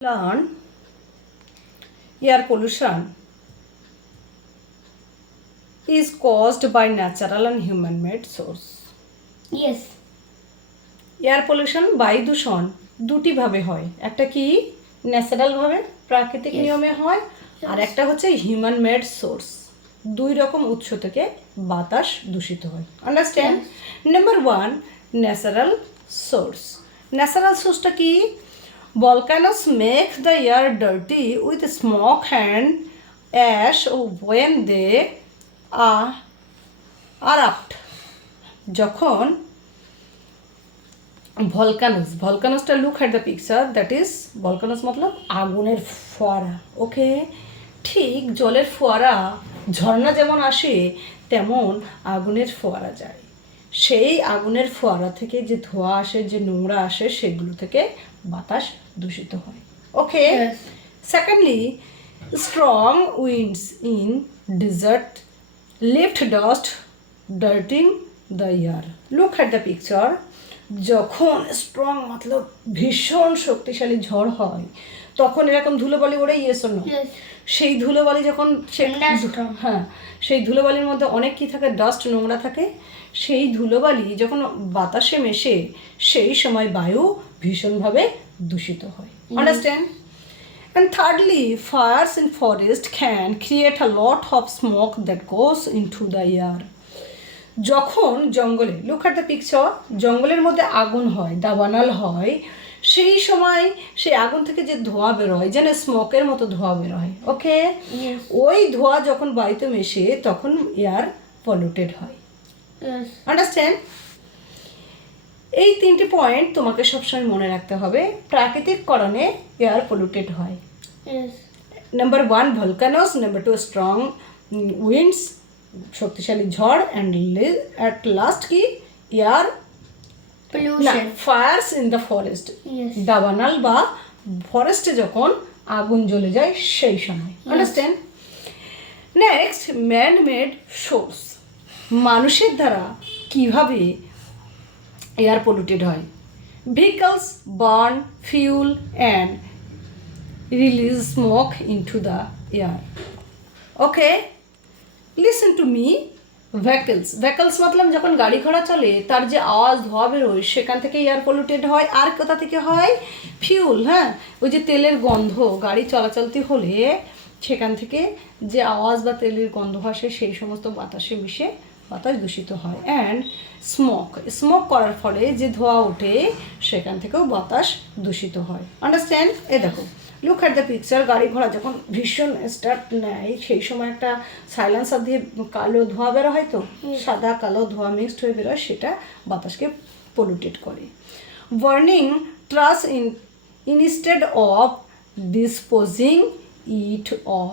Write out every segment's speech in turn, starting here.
Learn air pollution is caused by natural and human-made source. Yes. Air pollution বায়ু দূষণ দুটি ভাবে হয়, একটা কি ন্যাচারাল ভাবে প্রাকৃতিক Yes. নিয়মে হয়, আর একটা হচ্ছে হিউম্যান মেড সোর্স। দুই রকম উৎস থেকে বাতাস দূষিত হয়। Understand? Number 1, natural source. Natural সোর্সটা কি? Volcanoes make the air dirty with smoke and ash when they erupt. যখন ভলকানোসটা look at the picture, that is volcanos মতলব আগুনের ফোয়ারা। ওকে, ঠিক জলের ফোয়ারা ঝর্ণা যেমন আসে তেমন আগুনের ফোয়ারা যায়। সেই আগুনের ফোয়ারা থেকে যে ধোঁয়া আসে, যে নোংরা আসে, সেগুলো থেকে বাতাস দূষিত হয়। Okay, secondly strong winds in desert lift dust dirtying the air. Look at the picture. যখন স্ট্রং মতলব ভীষণ শক্তিশালী ঝড় হয় তখন এরকম ধুলোবালি ওড়ে ইয়েছো না, সেই ধুলোবালি যখন হ্যাঁ, সেই ধুলোবালির মধ্যে অনেক কি থাকে, ডাস্ট, নোংরা থাকে। সেই ধুলোবালি যখন বাতাসে মেশে সেই সময় বায়ু ভীষণভাবে দূষিত হয়। Understand? And thirdly, fires in forest can create a lot of smoke that goes into the air. যখন জঙ্গলে, লুক অ্যাট দ্য পিকচার, জঙ্গলের মধ্যে আগুন হয়, দাবানল হয়, সেই সময় সেই আগুন থেকে যে ধোঁয়া বেরোয়, যেন স্মোকের মতো ধোঁয়া বেরোয়। ওকে, ওই ধোঁয়া যখন বায়ুতে মেশে তখন এয়ার পলিউটেড হয়। আন্ডারস্ট্যান্ড? এই তিনটি পয়েন্ট তোমাকে সবসময় মনে রাখতে হবে। প্রাকৃতিক কারণে এয়ার পলিউটেড হয়। Number 1 volcanoes, number 2 strong winds, শক্তিশালী ঝড়, অ্যান্ড অ্যাট লাস্ট কি air Pollution. Fires in the forest. Yes. দাবানল বা ফরেস্টে যখন আগুন জ্বলে যায় সেই সময়। Understand? Next, man made source. মানুষের দ্বারা কিভাবে এয়ার পলিউটেড হয়? Vehicles burn fuel and release smoke into the air. Okay, listen to me. Vehicles মতলব যখন গাড়ি ঘোড়া চলে তার যে আওয়াজ ধোঁয়া বেরোয় সেখান থেকে এয়ার পলিউটেড হয়। আর কোথা থেকে হয়? ফিউল, হ্যাঁ, ওই যে তেলের গন্ধ, গাড়ি চলাচলতি হলে সেখান থেকে যে আওয়াজ বা তেলের গন্ধ আসে সেই সমস্ত বাতাসে মিশে বাতাস দূষিত হয়। অ্যান্ড স্মোক করার ফলে যে ধোঁয়া ওঠে সেখান থেকেও বাতাস দূষিত হয়। আন্ডারস্ট্যান্ড? দেখো, লুক অ্যাট দ্য পিকচার। গাড়ি ঘোড়া যখন ভীষণ স্টার্ট নেয় সেই সময় একটা সাইলেন্সার দিয়ে কালো ধোঁয়া বেরো হয়, তো সাদা কালো ধোঁয়া মিক্সড হয়ে বেরোয়, সেটা বাতাসকে পলিউটেড করে। Burning trash instead of disposing it of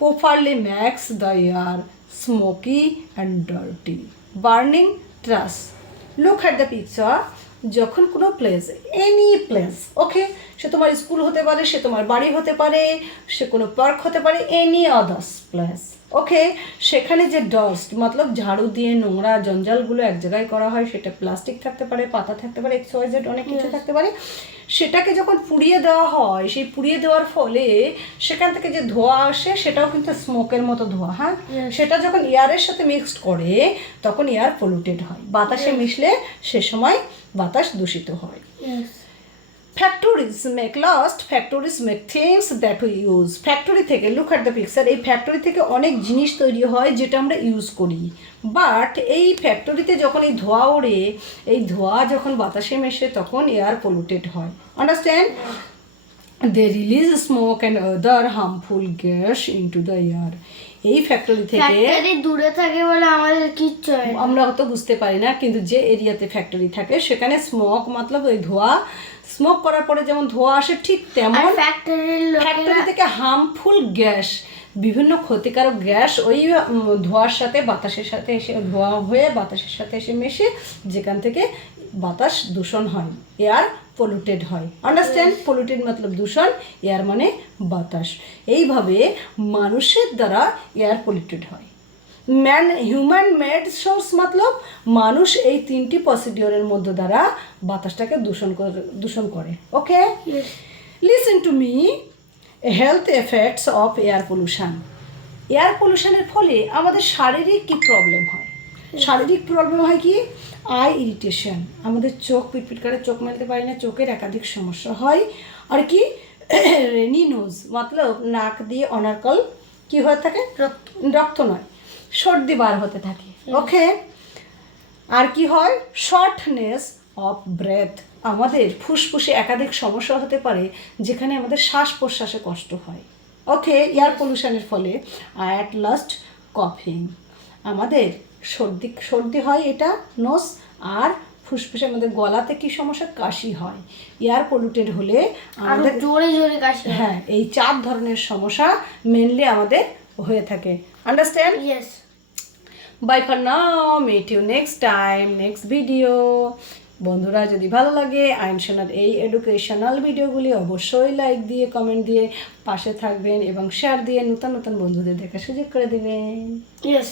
properly makes the air smoky and dirty. Burning trash, look at the picture. যখন কোনো প্লেস, এনি প্লেস, ওকে, সে তোমার স্কুল হতে পারে, সে তোমার বাড়ি হতে পারে, সে কোনো পার্ক হতে পারে, এনি আদার্স প্লেস, ওকে, সেখানে যে ডাস্ট মতলব ঝাড়ু দিয়ে নোংরা জঞ্জালগুলো এক জায়গায় করা হয়, সেটা প্লাস্টিক থাকতে পারে, পাতা থাকতে পারে, XYZ অনেক কিছু থাকতে পারে, সেটাকে যখন পুড়িয়ে দেওয়া হয়, সেই পুড়িয়ে দেওয়ার ফলে সেখান থেকে যে ধোঁয়া আসে সেটাও কিন্তু স্মোকের মতো ধোঁয়া। হ্যাঁ, সেটা যখন এয়ারের সাথে মিক্সড করে তখন এয়ার পলিউটেড হয়। বাতাসে মিশলে সে সময় বাতাস দূষিত হয়। Factories make things that we use. Factory থেকে, লুক অ্যাট দ্য পিকচার, এই ফ্যাক্টরি থেকে অনেক জিনিস তৈরি হয় যেটা আমরা ইউজ করি। বাট এই ফ্যাক্টরিতে যখন এই ধোঁয়া ওড়ে, এই ধোঁয়া যখন বাতাসে মেশে তখন এয়ার পলিউটেড হয়। Understand? They release smoke and other harmful gas into the air. এই ফ্যাক্টরি থেকে দূরে থাকে বলে আমাদের কিচ্ছু হয় না, আমরা হয়তো বুঝতে পারি না, কিন্তু যে এরিয়াতে ফ্যাক্টরি থাকে সেখানে স্মোক মতলব ওই ধোঁয়া, স্মোক করার পরে যেমন ধোঁয়া আসে ঠিক তেমন ফ্যাক্টরি থেকে হার্মফুল গ্যাস, বিভিন্ন ক্ষতিকারক গ্যাস ওই ধোঁয়ার সাথে বাতাসের সাথে এসে, ধোঁয়া হয়ে বাতাসের সাথে এসে মেশে যেখান থেকে বাতাস দূষণ হয়, এয়ার পলিউটেড হয়। আন্ডারস্ট্যান্ড? পলিউটেড মতলব দূষণ, এয়ার মানে বাতাস। এইভাবে মানুষের দ্বারা এয়ার পলিউটেড হয়। হিউম্যান মেড সোর্স মতলব মানুষ এই তিনটি প্রসিডিওরের মধ্যে দ্বারা বাতাসটাকে দূষণ করে। Okay, listen to me, health effects of air pollution. Air পলিউশনের ফলে আমাদের শারীরিক কি প্রবলেম হয়? শারীরিক প্রবলেম হয় কি? আই ইরিটেশন, আমাদের চোখ পিটপিট করে, চোখ মেলতে পারি না, চোখের একাধিক সমস্যা হয়। আর কি রেনি নোজ, মতলব নাক দিয়ে অনার্কল কি হয়ে থাকে? রক্ত নয়, সর্দি বার হতে থাকে। ওকে, আর কি হয়? শর্টনেস অফ ব্রেথ, আমাদের ফুসফুসে একাধিক সমস্যা হতে পারে যেখানে আমাদের শ্বাস প্রশ্বাসে কষ্ট হয়। ওকে, এয়ার পলিউশনের ফলে। অ্যাট লাস্ট কফিং, আমাদের সর্দি হয়, এটা নোস, আর ফুসফুসে আমাদের গলাতে কি সমস্যা? কাশি হয়। এয়ার পলিউটেড হলে আমাদের জোরে জোরে কাশি। হ্যাঁ, এই 4 ধরনের সমস্যা মেনলি আমাদের হয়ে থাকে। Understand? Yes. Bye for now. Meet you next time, next video. বন্ধুরা, যদি ভালো লাগে আইনশোনার এই এডুকেশনাল ভিডিওগুলি অবশ্যই লাইক দিয়ে, কমেন্ট দিয়ে পাশে থাকবেন এবং শেয়ার দিয়ে নতুন নতুন বন্ধুদের দেখার সুযোগ করে দেবেন। ইয়েস।